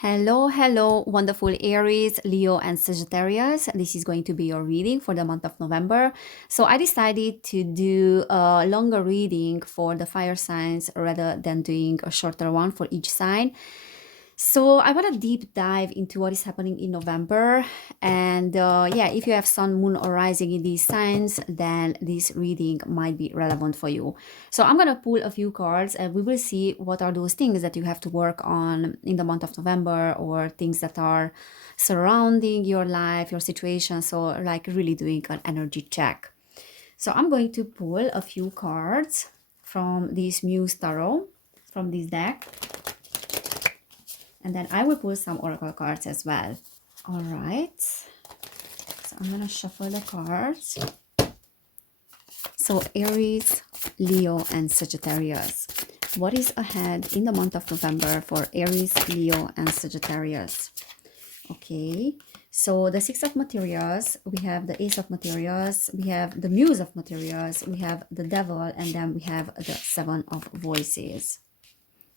Hello, hello, wonderful Aries, Leo, and Sagittarius. This is going to be your reading for the month of November. So, I decided to do a longer reading for the fire signs rather than doing a shorter one for each sign. So I want to deep dive into what is happening in November. And yeah, if you have sun, moon, or rising in these signs, then this reading might be relevant for you. So I'm going to pull a few cards and we will see what are those things that you have to work on in the month of November, or things that are surrounding your life, your situation. So, like, really doing an energy check. So I'm going to pull a few cards from this Muse Tarot, from this deck, and then I will pull some oracle cards as well. All right. So I'm going to shuffle the cards. So Aries, Leo, and Sagittarius. What is ahead in the month of November for Aries, Leo, and Sagittarius? Okay. So the Six of Materials, we have the Ace of Materials, we have the Muse of Materials, we have the Devil, and then we have the Seven of Voices.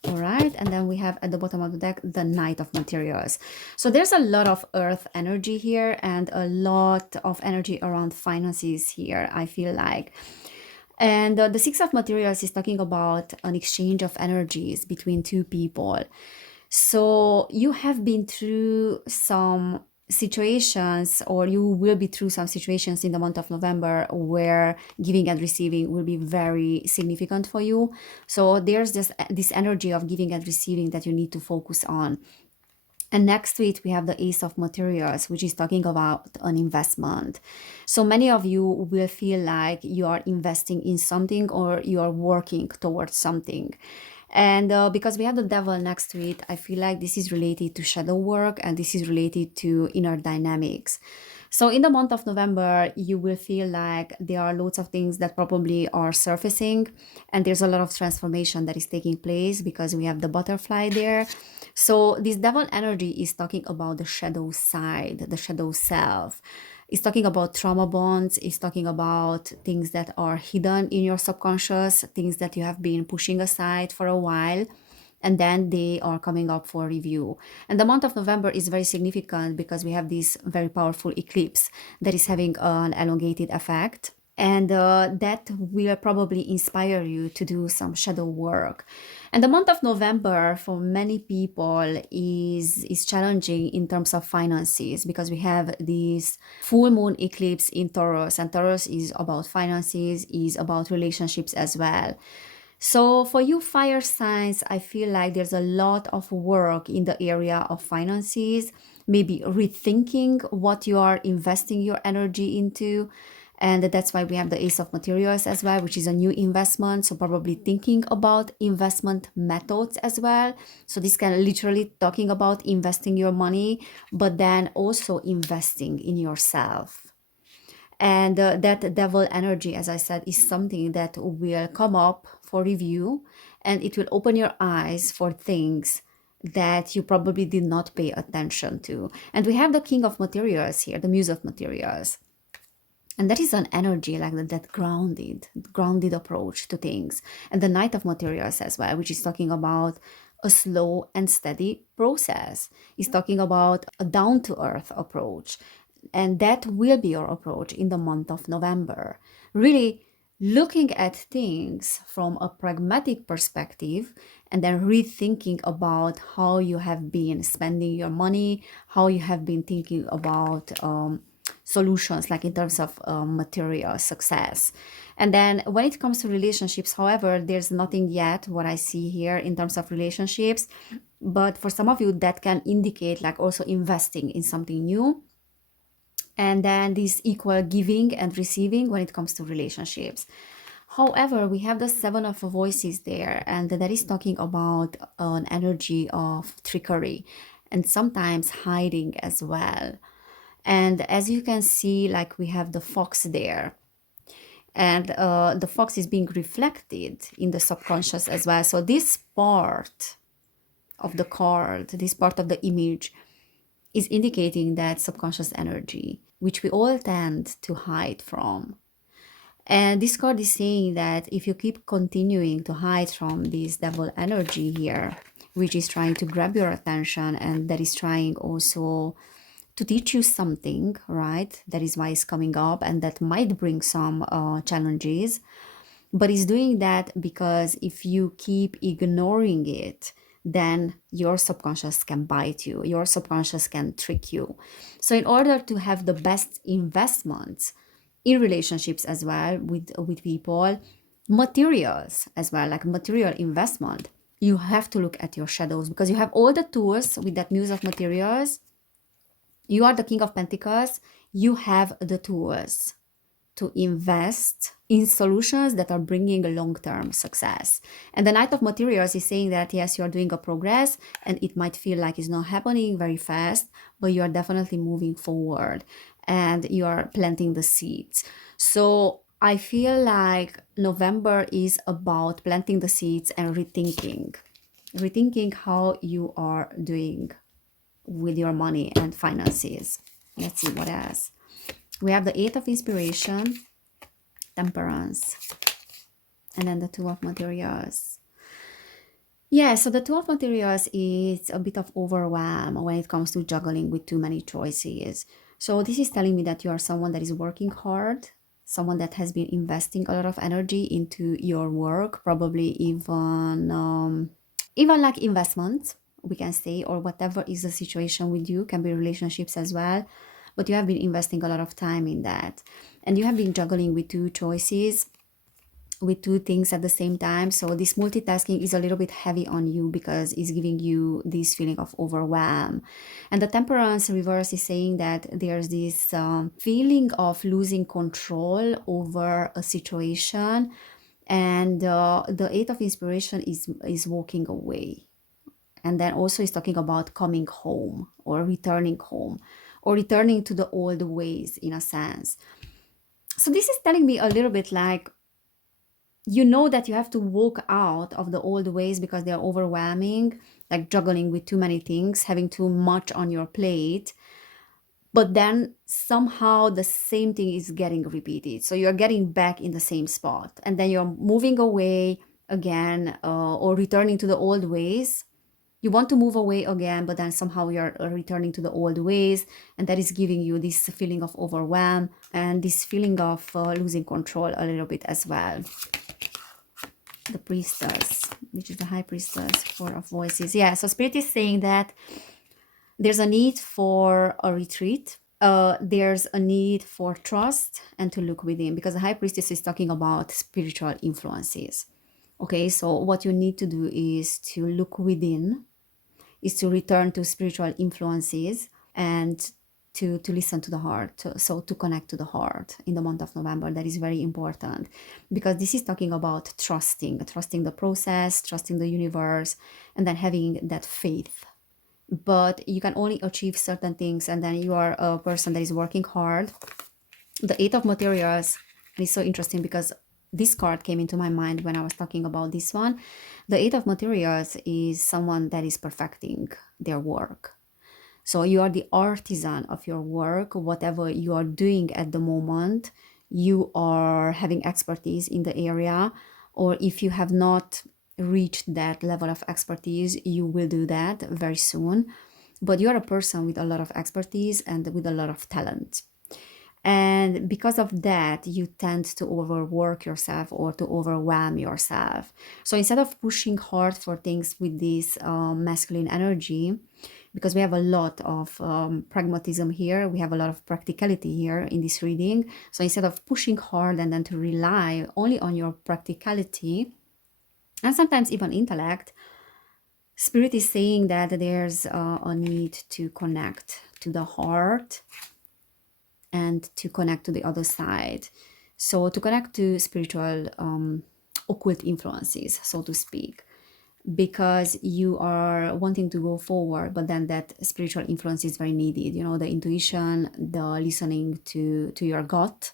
All right, and then we have at the bottom of the deck the Knight of Materials. So there's a lot of earth energy here and a lot of energy around finances here, I feel like. And the Six of Materials is talking about an exchange of energies between two people. So you have been through some situations, or you will be through some situations in the month of November where giving and receiving will be very significant for you. So there's just this energy of giving and receiving that you need to focus on. And next to it, we have the Ace of Materials, which is talking about an investment. So many of you will feel like you are investing in something or you are working towards something. And because we have the Devil next to it, I feel like this is related to shadow work and this is related to inner dynamics. So in the month of November, you will feel like there are lots of things that probably are surfacing, and there's a lot of transformation that is taking place because we have the butterfly there. So this devil energy is talking about the shadow side, the shadow self. It's talking about trauma bonds. It's talking about things that are hidden in your subconscious, things that you have been pushing aside for a while, and then they are coming up for review. And the month of November is very significant because we have this very powerful eclipse that is having an elongated effect. And that will probably inspire you to do some shadow work. And the month of November for many people is challenging in terms of finances because we have this full moon eclipse in Taurus, and Taurus is about finances, is about relationships as well. So for you fire signs, I feel like there's a lot of work in the area of finances, maybe rethinking what you are investing your energy into. And that's why we have the Ace of Materials as well, which is a new investment. So probably thinking about investment methods as well. So this can literally talking about investing your money, but then also investing in yourself. And that devil energy, as I said, is something that will come up for review, and it will open your eyes for things that you probably did not pay attention to. And we have the King of Materials here, the Muse of Materials. And that is an energy like that grounded approach to things. And the Knight of Materials as well, which is talking about a slow and steady process. Is talking about a down to earth approach. And that will be your approach in the month of November. Really looking at things from a pragmatic perspective and then rethinking about how you have been spending your money, how you have been thinking about solutions, like in terms of material success. And then when it comes to relationships, however, there's nothing yet what I see here in terms of relationships. But for some of you, that can indicate like also investing in something new. And then this equal giving and receiving when it comes to relationships. However, we have the Seven of Voices there, and that is talking about an energy of trickery and sometimes hiding as well. And as you can see, like we have the fox there, and the fox is being reflected in the subconscious as well. So this part of the card, this part of the image is indicating that subconscious energy, which we all tend to hide from. And this card is saying that if you keep continuing to hide from this devil energy here, which is trying to grab your attention, and that is trying also to teach you something, right? That is why it's coming up, and that might bring some challenges. But it's doing that because if you keep ignoring it, then your subconscious can bite you, your subconscious can trick you. So in order to have the best investments in relationships as well, with people, materials as well, like material investment, you have to look at your shadows, because you have all the tools with that Muse of Materials. You are the King of Pentacles. You have the tools to invest in solutions that are bringing a long-term success. And the Knight of Materials is saying that yes, you are doing a progress, and it might feel like it's not happening very fast, but you are definitely moving forward and you are planting the seeds. So I feel like November is about planting the seeds and rethinking how you are doing with your money and finances. Let's see what else. We have the Eight of Inspiration, Temperance, and then the Two of Materials. Yeah, so the Two of Materials is a bit of overwhelm when it comes to juggling with too many choices. So this is telling me that you are someone that is working hard, someone that has been investing a lot of energy into your work, probably even like investments, we can say, or whatever is the situation with you, can be relationships as well. But you have been investing a lot of time in that, and you have been juggling with two choices, with two things at the same time. So this multitasking is a little bit heavy on you because it's giving you this feeling of overwhelm. And the Temperance reverse is saying that there's this feeling of losing control over a situation, and the Eight of Inspiration is walking away. And then also is talking about coming home, or returning home, or returning to the old ways in a sense. So this is telling me a little bit like, you know that you have to walk out of the old ways because they're overwhelming, like juggling with too many things, having too much on your plate. But then somehow the same thing is getting repeated. So you're getting back in the same spot, and then you're moving away again, or returning to the old ways. You want to move away again, but then somehow you're returning to the old ways, and that is giving you this feeling of overwhelm and this feeling of losing control a little bit as well. The Priestess, which is the High Priestess, Four of Voices. Yeah, so Spirit is saying that there's a need for a retreat. There's a need for trust and to look within, because the High Priestess is talking about spiritual influences. Okay, so what you need to do is to look within, is to return to spiritual influences, and to listen to the heart. So to connect to the heart in the month of November, that is very important, because this is talking about trusting the process, trusting the universe, and then having that faith. But you can only achieve certain things, and then you are a person that is working hard. The Eight of Materials is so interesting because this card came into my mind when I was talking about this one. The Eight of Materials is someone that is perfecting their work. So you are the artisan of your work. Whatever you are doing at the moment, you are having expertise in the area, or if you have not reached that level of expertise, you will do that very soon. But you are a person with a lot of expertise and with a lot of talent. And because of that, you tend to overwork yourself or to overwhelm yourself. So instead of pushing hard for things with this masculine energy, because we have a lot of pragmatism here, we have a lot of practicality here in this reading. So instead of pushing hard and then to rely only on your practicality and sometimes even intellect, Spirit is saying that there's a need to connect to the heart and to connect to the other side. So to connect to spiritual occult influences, so to speak, because you are wanting to go forward, but then that spiritual influence is very needed. You know, the intuition, the listening to your gut,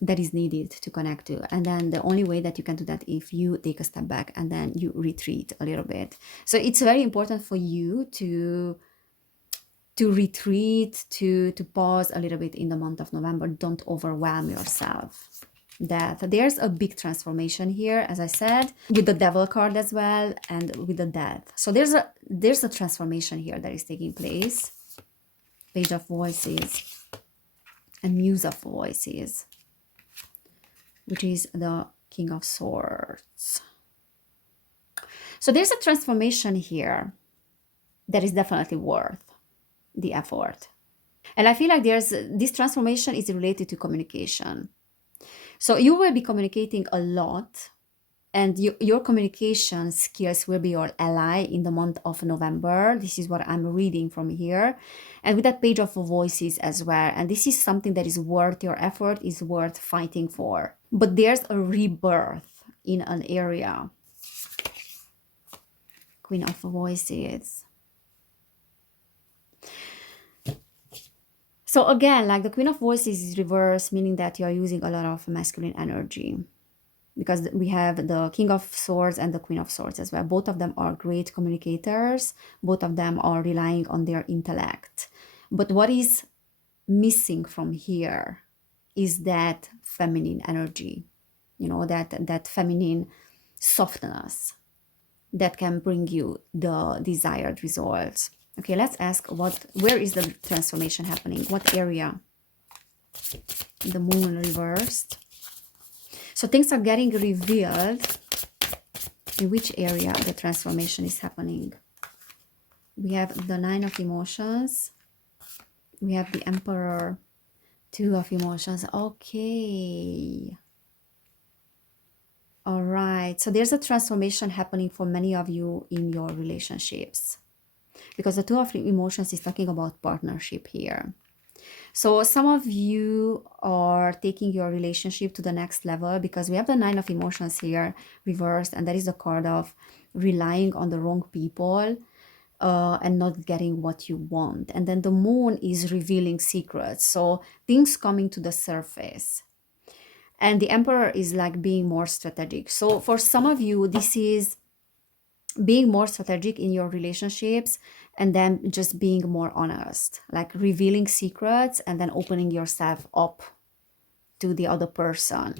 that is needed to connect to. And then the only way that you can do that, if you take a step back and then you retreat a little bit. So it's very important for you to retreat, to pause a little bit in the month of November. Don't overwhelm yourself. Death. There's a big transformation here, as I said, with the devil card as well, and with the death. So there's a transformation here that is taking place. Page of Voices and Muse of Voices, which is the King of Swords. So there's a transformation here that is definitely worth the effort. And I feel like this transformation is related to communication. So you will be communicating a lot, and your communication skills will be your ally in the month of November. This is what I'm reading from here. And with that Page of Voices as well. And this is something that is worth your effort, is worth fighting for. But there's a rebirth in an area. Queen of Voices. So again, like the Queen of Voices is reversed, meaning that you're using a lot of masculine energy, because we have the King of Swords and the Queen of Swords as well. Both of them are great communicators. Both of them are relying on their intellect. But what is missing from here is that feminine energy, you know, that feminine softness that can bring you the desired results. Okay, let's ask where is the transformation happening? What area? The Moon reversed. So things are getting revealed. In which area the transformation is happening? We have the Nine of Emotions. We have the Emperor. Two of Emotions. Okay. All right. So there's a transformation happening for many of you in your relationships, because the Two of Emotions is talking about partnership here. So some of you are taking your relationship to the next level, because we have the Nine of Emotions here reversed, and that is the card of relying on the wrong people and not getting what you want. And then the Moon is revealing secrets, so things coming to the surface. And the Emperor is like being more strategic. So for some of you, this is being more strategic in your relationships, and then just being more honest, like revealing secrets and then opening yourself up to the other person.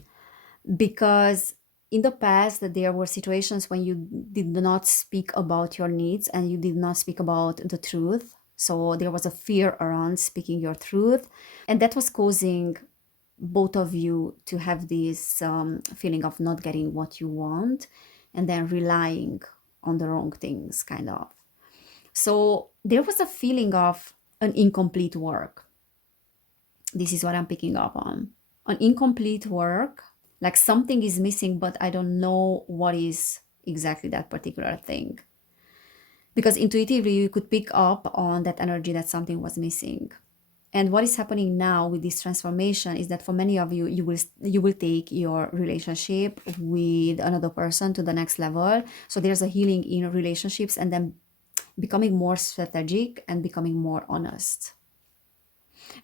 Because in the past there were situations when you did not speak about your needs and you did not speak about the truth. So there was a fear around speaking your truth, and that was causing both of you to have this feeling of not getting what you want, and then relying on the wrong things, kind of. So there was a feeling of an incomplete work. This is what I'm picking up on. An incomplete work, like something is missing, but I don't know what is exactly that particular thing. Because intuitively you could pick up on that energy that something was missing. And what is happening now with this transformation is that for many of you, you will take your relationship with another person to the next level. So there's a healing in relationships, and then becoming more strategic and becoming more honest.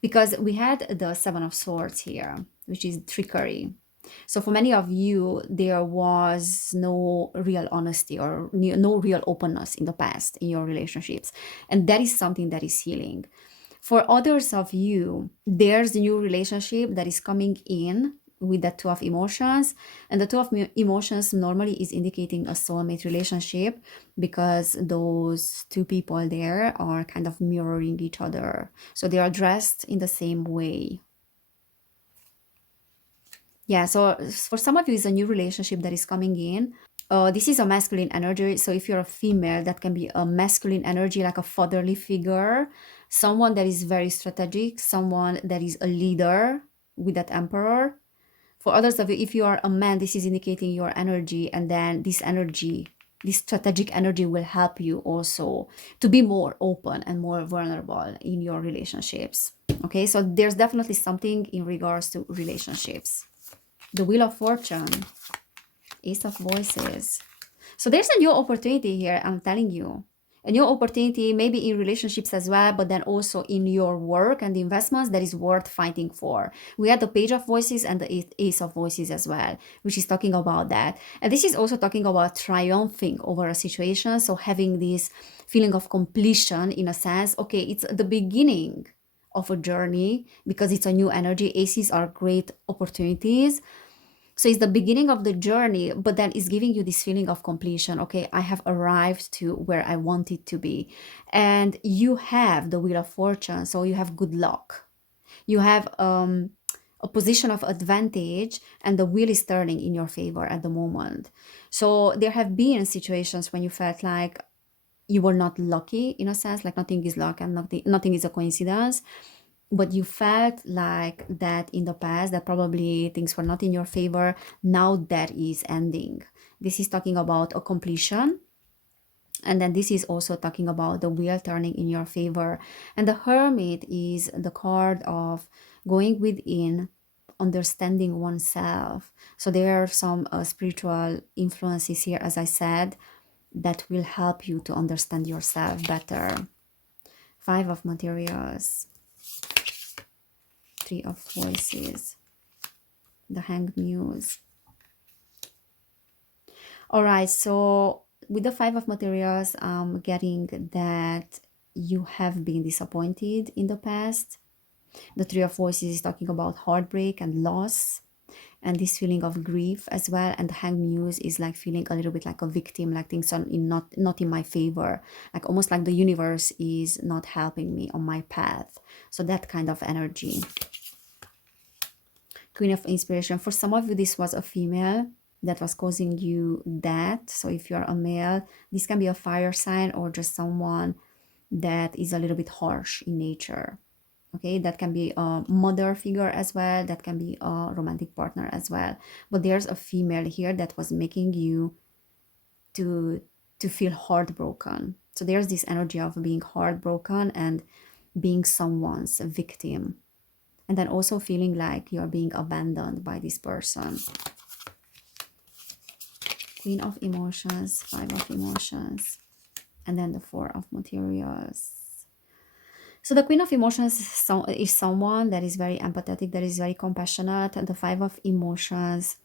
Because we had the Seven of Swords here, which is trickery. So for many of you, there was no real honesty or no real openness in the past in your relationships. And that is something that is healing. For others of you, there's a new relationship that is coming in with that Two of Emotions. And the Two of Emotions normally is indicating a soulmate relationship, because those two people there are kind of mirroring each other. So they are dressed in the same way. Yeah, so for some of you, it's a new relationship that is coming in. This is a masculine energy. So if you're a female, that can be a masculine energy, like a fatherly figure, someone that is very strategic, someone that is a leader with that Emperor. For others of you, if you are a man, this is indicating your energy, and then this energy, this strategic energy, will help you also to be more open and more vulnerable in your relationships. Okay, so there's definitely something in regards to relationships. The Wheel of Fortune, Ace of Voices. So there's a new opportunity here, I'm telling you. A new opportunity, maybe in relationships as well, but then also in your work and the investments, that is worth fighting for. We had the Page of Voices and the Ace of Voices as well, which is talking about that. And this is also talking about triumphing over a situation. So having this feeling of completion, in a sense. Okay, it's the beginning of a journey, because it's a new energy. Aces are great opportunities. So it's the beginning of the journey, but then it's giving you this feeling of completion. Okay, I have arrived to where I wanted to be. And you have the Wheel of Fortune, so you have good luck. You have a position of advantage, and the wheel is turning in your favor at the moment. So there have been situations when you felt like you were not lucky, in a sense, like nothing is luck and nothing is a coincidence, but you felt like that in the past, that probably things were not in your favor. Now that is ending. This is talking about a completion. And then this is also talking about the wheel turning in your favor. And the Hermit is the card of going within, understanding oneself. So there are some spiritual influences here, as I said, that will help you to understand yourself better. Five of Materials, Three of Voices, the Hanged Muse. All right, so with the Five of Materials, I'm getting that you have been disappointed in the past. The Three of Voices is talking about heartbreak and loss, and this feeling of grief as well. And the Hanged Muse is like feeling a little bit like a victim, like things are not in my favor, like almost like the universe is not helping me on my path. So that kind of energy. Queen of Inspiration. For some of you, this was a female that was causing you that. So if you're a male, this can be a fire sign or just someone that is a little bit harsh in nature. Okay, that can be a mother figure as well. That can be a romantic partner as well. But there's a female here that was making you to feel heartbroken. So there's this energy of being heartbroken and being someone's victim. And then also feeling like you're being abandoned by this person. Queen of Emotions, Five of Emotions, and then the Four of Materials. So the Queen of Emotions is someone that is very empathetic, that is very compassionate, and the Five of Emotions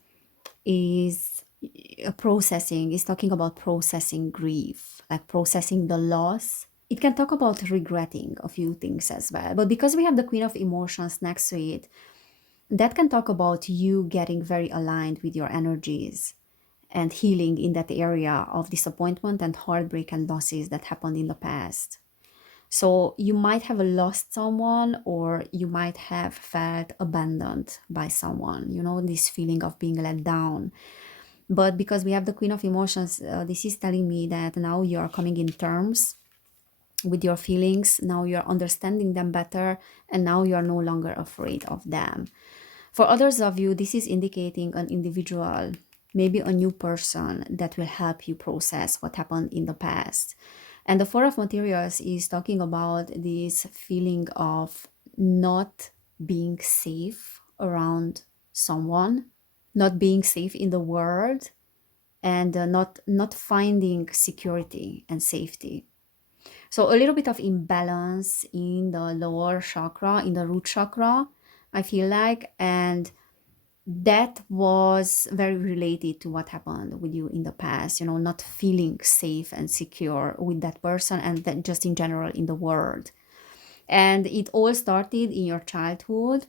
is processing, is talking about processing grief, like processing the loss. It can talk about regretting a few things as well, but because we have the Queen of Emotions next to it, that can talk about you getting very aligned with your energies and healing in that area of disappointment and heartbreak and losses that happened in the past. So you might have lost someone, or you might have felt abandoned by someone, you know, this feeling of being let down. But because we have the Queen of Emotions, this is telling me that now you're coming in terms with your feelings, now you're understanding them better, and now you're no longer afraid of them. For others of you, this is indicating an individual, maybe a new person that will help you process what happened in the past. And the Four of Materials is talking about this feeling of not being safe around someone, not being safe in the world, and not finding security and safety. So a little bit of imbalance in the lower chakra, in the root chakra, I feel like, and that was very related to what happened with you in the past, you know, not feeling safe and secure with that person, and then just in general in the world. And it all started in your childhood,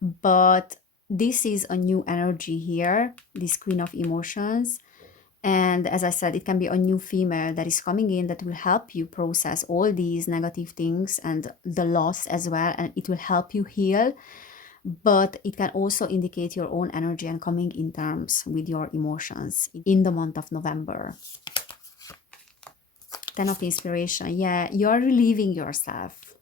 but this is a new energy here, this Queen of Emotions. And as I said, it can be a new female that is coming in that will help you process all these negative things and the loss as well, and it will help you heal. But it can also indicate your own energy and coming in terms with your emotions in the month of November. Ten of Inspiration. Yeah, you're relieving yourself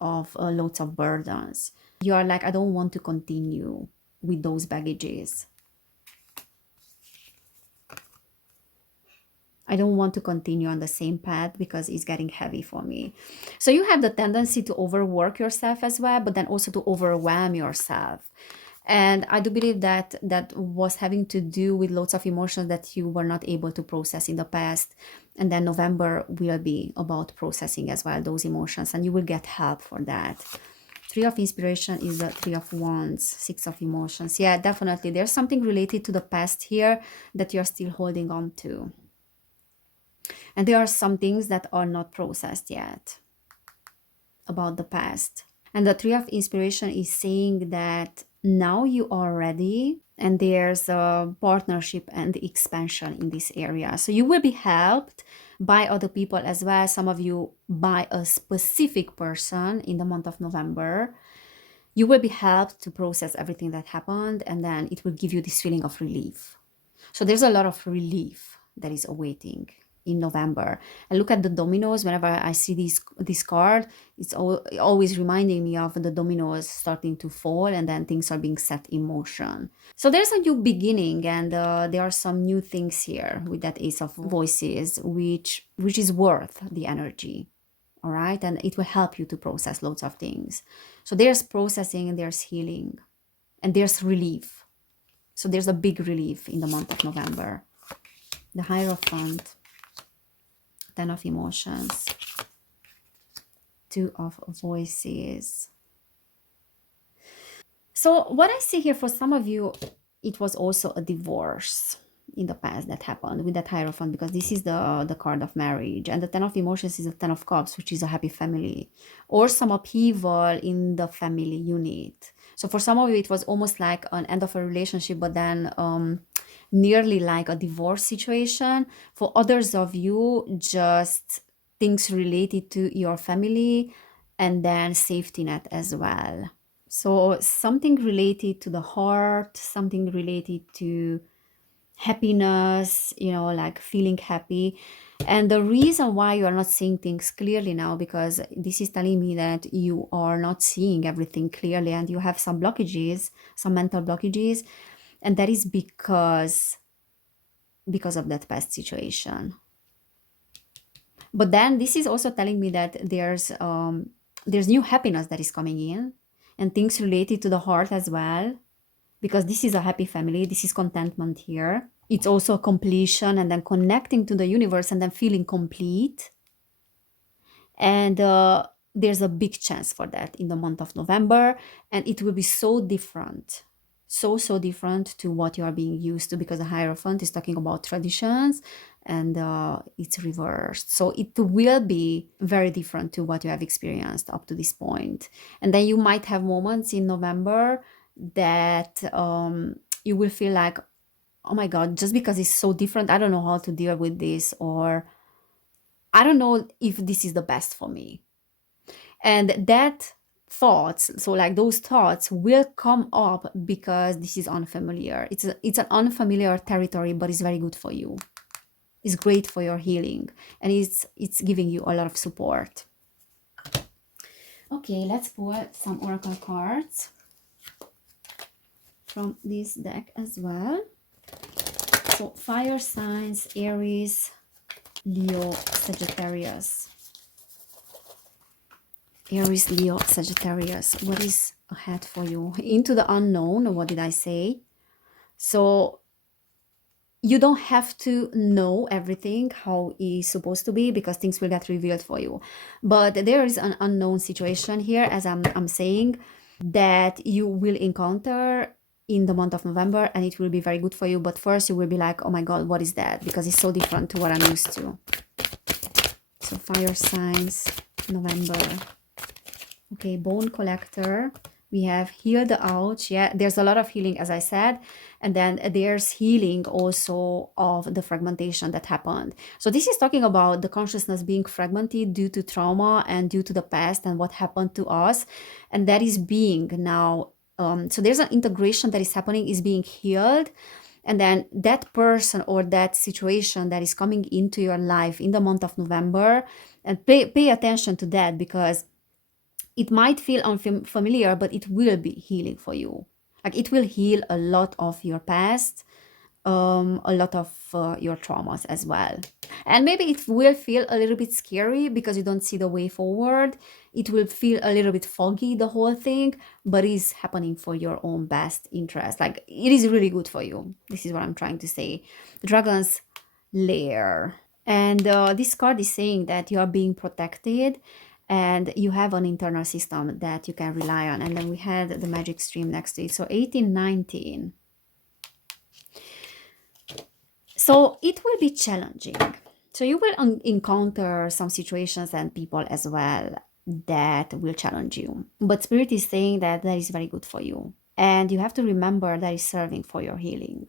of loads of burdens. You are like, I don't want to continue with those baggages. I don't want to continue on the same path because it's getting heavy for me. So you have the tendency to overwork yourself as well, but then also to overwhelm yourself. And I do believe that that was having to do with lots of emotions that you were not able to process in the past. And then November will be about processing as well those emotions, and you will get help for that. Three of Inspiration is the Three of Wands, Six of Emotions. Yeah, definitely. There's something related to the past here that you're still holding on to. And there are some things that are not processed yet about the past. And the Three of Inspiration is saying that now you are ready, and there's a partnership and expansion in this area. So you will be helped by other people as well. Some of you by a specific person in the month of November. You will be helped to process everything that happened, and then it will give you this feeling of relief. So there's a lot of relief that is awaiting in November. And look at the dominoes. Whenever I see this card, it's always reminding me of the dominoes starting to fall, and then things are being set in motion. So there's a new beginning, and there are some new things here with that Ace of Voices, which is worth the energy. All right, and it will help you to process loads of things. So there's processing, and there's healing, and there's relief. So there's a big relief in the month of November. The Hierophant, Ten of Emotions, Two of Voices. So what I see here for some of you, it was also a divorce in the past that happened with that Hierophant, because this is the card of marriage, and the Ten of Emotions is the Ten of Cups, which is a happy family, or some upheaval in the family unit. So for some of you, it was almost like an end of a relationship, but then nearly like a divorce situation. For others of you, just things related to your family, and then safety net as well. So something related to the heart, something related to happiness, like feeling happy. And the reason why you are not seeing things clearly now, because this is telling me that you are not seeing everything clearly, and you have some blockages, some mental blockages, and that is because of that past situation. But then this is also telling me that there's new happiness that is coming in, and things related to the heart as well, because this is a happy family. This is contentment here. It's also completion, and then connecting to the universe, and then feeling complete. And there's a big chance for that in the month of November, and it will be so different, so different to what you are being used to, because the Hierophant is talking about traditions, and it's reversed. So it will be very different to what you have experienced up to this point. And then you might have moments in November that you will feel like, oh my God, just because it's so different, I don't know how to deal with this, or I don't know if this is the best for me. And that thoughts, so like those thoughts will come up because this is unfamiliar. It's an unfamiliar territory, but it's very good for you. It's great for your healing, and it's giving you a lot of support. Okay, let's pull some oracle cards from this deck as well. So fire signs, Aries, Leo, Sagittarius. Aries, Leo, Sagittarius. What is ahead for you? Into the unknown. What did I say? So you don't have to know everything how it's supposed to be, because things will get revealed for you. But there is an unknown situation here, as I'm saying, that you will encounter in the month of November, and it will be very good for you. But first you will be like, oh my God, what is that? Because it's so different to what I'm used to. So fire signs, November. Okay, bone collector. We have heal the ouch. Yeah, there's a lot of healing, as I said. And then there's healing also of the fragmentation that happened. So this is talking about the consciousness being fragmented due to trauma and due to the past and what happened to us. And that is being now, so there's an integration that is happening, is being healed. And then that person or that situation that is coming into your life in the month of November, and pay attention to that, because it might feel unfamiliar, but it will be healing for you. Like it will heal a lot of your past, a lot of your traumas as well. And maybe it will feel a little bit scary because you don't see the way forward. It will feel a little bit foggy, the whole thing, but it's happening for your own best interest. Like it is really good for you. This is what I'm trying to say. The Dragon's Lair. And this card is saying that you are being protected, and you have an internal system that you can rely on. And then we had the magic stream next to it. So 1819. So it will be challenging. So you will encounter some situations and people as well that will challenge you. But Spirit is saying that that is very good for you. and you have to remember that is serving for your healing.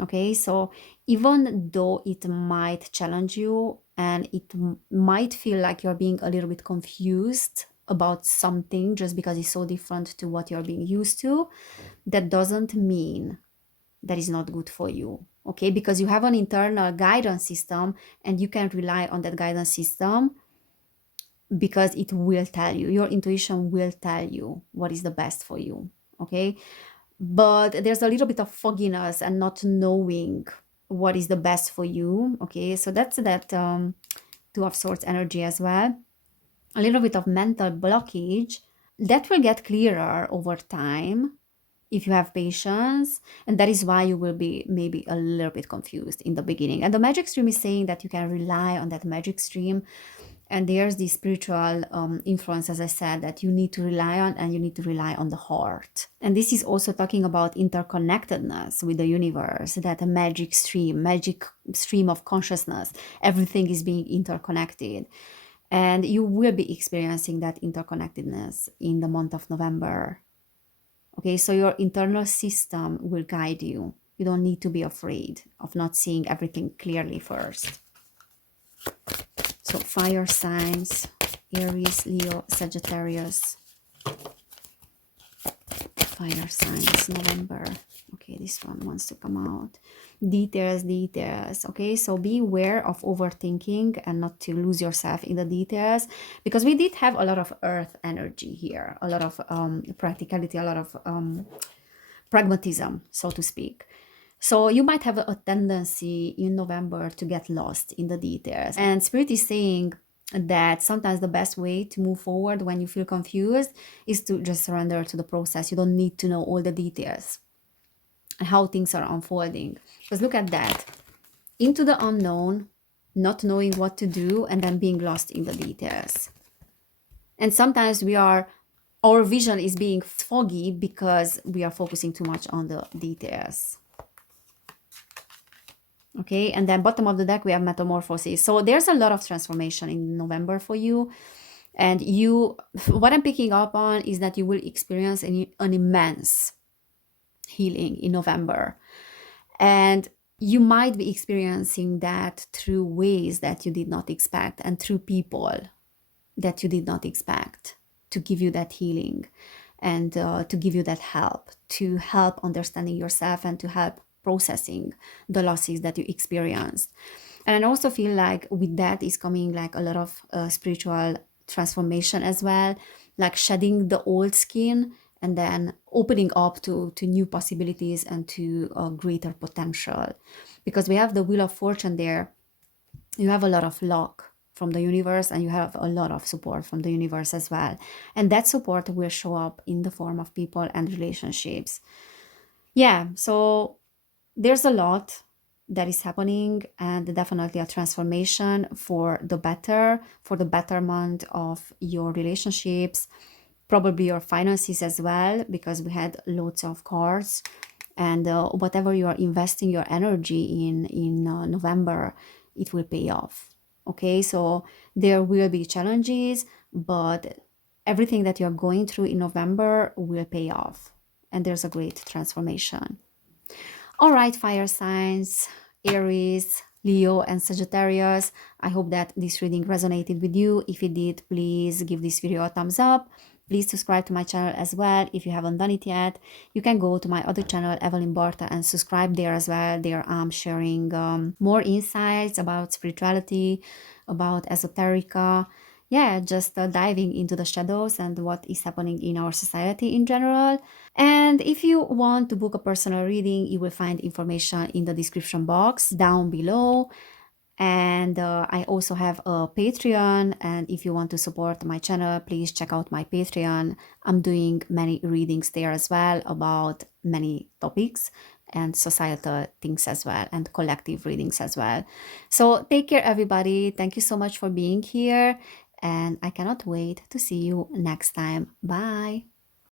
Okay, so even though it might challenge you and it might feel like you're being a little bit confused about something just because it's so different to what you're being used to, that doesn't mean that is not good for you. Okay, because you have an internal guidance system and you can rely on that guidance system, because it will tell you, your intuition will tell you what is the best for you. Okay, but there's a little bit of fogginess and not knowing what is the best for you. Okay, so that's that Two of Swords energy as well. A little bit of mental blockage that will get clearer over time if you have patience, and that is why you will be maybe a little bit confused in the beginning. And the magic stream is saying that you can rely on that magic stream, and there's the spiritual influence, as I said, that you need to rely on, and you need to rely on the heart. And this is also talking about interconnectedness with the universe, that a magic stream of consciousness, everything is being interconnected, and you will be experiencing that interconnectedness in the month of November. Okay, so your internal system will guide you. You don't need to be afraid of not seeing everything clearly first. So fire signs, Aries, Leo, Sagittarius. Fire signs, November. Okay, this one wants to come out. Details. Okay, so be aware of overthinking and not to lose yourself in the details, because we did have a lot of earth energy here, a lot of practicality, a lot of pragmatism, so to speak. So you might have a tendency in November to get lost in the details. And Spirit is saying that sometimes the best way to move forward when you feel confused is to just surrender to the process. You don't need to know all the details and how things are unfolding. Because look at that. Into the unknown, not knowing what to do, and then being lost in the details. And sometimes our vision is being foggy because we are focusing too much on the details. Okay, and then bottom of the deck we have metamorphosis. So there's a lot of transformation in November for you, and what I'm picking up on is that you will experience an immense healing in November, and you might be experiencing that through ways that you did not expect and through people that you did not expect to give you that healing and to give you that help, to help understanding yourself and to help processing the losses that you experienced. And I also feel like with that is coming like a lot of spiritual transformation as well, like shedding the old skin and then opening up to new possibilities and to greater potential. Because we have the Wheel of Fortune there, you have a lot of luck from the universe and you have a lot of support from the universe as well. And that support will show up in the form of people and relationships. Yeah, so there's a lot that is happening, and definitely a transformation for the better, for the betterment of your relationships, probably your finances as well, because we had lots of cards. And whatever you are investing your energy in November, it will pay off. Okay, so there will be challenges, but everything that you're going through in November will pay off, and there's a great transformation. All right, fire signs, Aries, Leo, and Sagittarius. I hope that this reading resonated with you. If it did, please give this video a thumbs up. Please subscribe to my channel as well if you haven't done it yet. You can go to my other channel, Evelyn Barta, and subscribe there as well. There I'm sharing more insights about spirituality, about esoterica. Yeah, just diving into the shadows and what is happening in our society in general. And if you want to book a personal reading, you will find information in the description box down below. And I also have a Patreon, and if you want to support my channel, please check out my Patreon. I'm doing many readings there as well about many topics and societal things as well, and collective readings as well. So take care, everybody. Thank you so much for being here, and I cannot wait to see you next time. Bye.